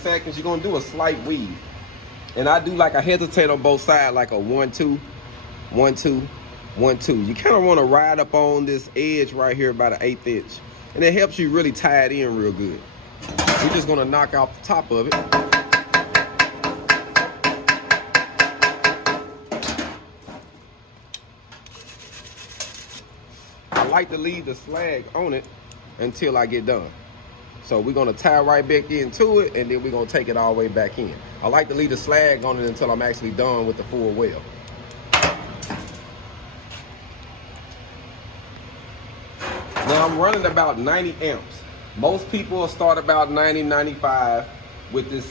seconds, you're gonna do a slight weave. And I do like I hesitate on both sides, like a 1-2, 1-2, 1-2. You kind of want to ride up on this edge right here about an 1/8 inch. And it helps you really tie it in real good. We're just gonna knock off the top of it. I like to leave the slag on it until I get done. So we're gonna tie right back into it, and then we're gonna take it all the way back in. I like to leave the slag on it until I'm actually done with the full weld. Now I'm running about 90 amps. Most people will start about 90, 95 with this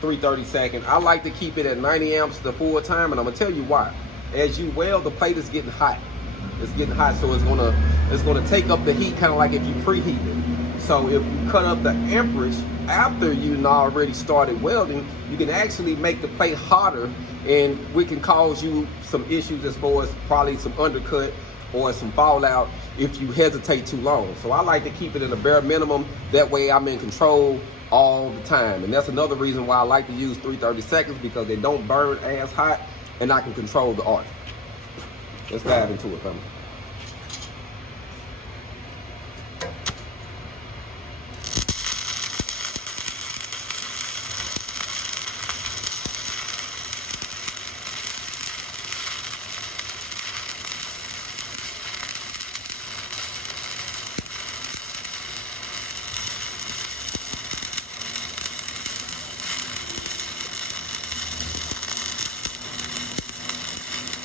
3/32. I like to keep it at 90 amps the full time, and I'm gonna tell you why. As you weld, the plate is getting hot. It's getting hot, so it's gonna take up the heat, kind of like if you preheat it. So if you cut up the amperage after you already started welding, you can actually make the plate hotter, and we can cause you some issues as far as probably some undercut or some fallout if you hesitate too long. So I like to keep it at a bare minimum. That way I'm in control all the time. And that's another reason why I like to use 3/32, because they don't burn as hot and I can control the arc. Let's dive into it, family.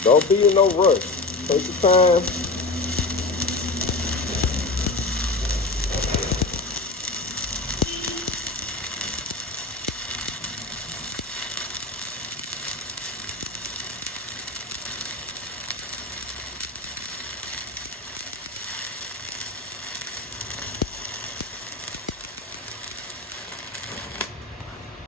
Don't be in no rush. Take your time.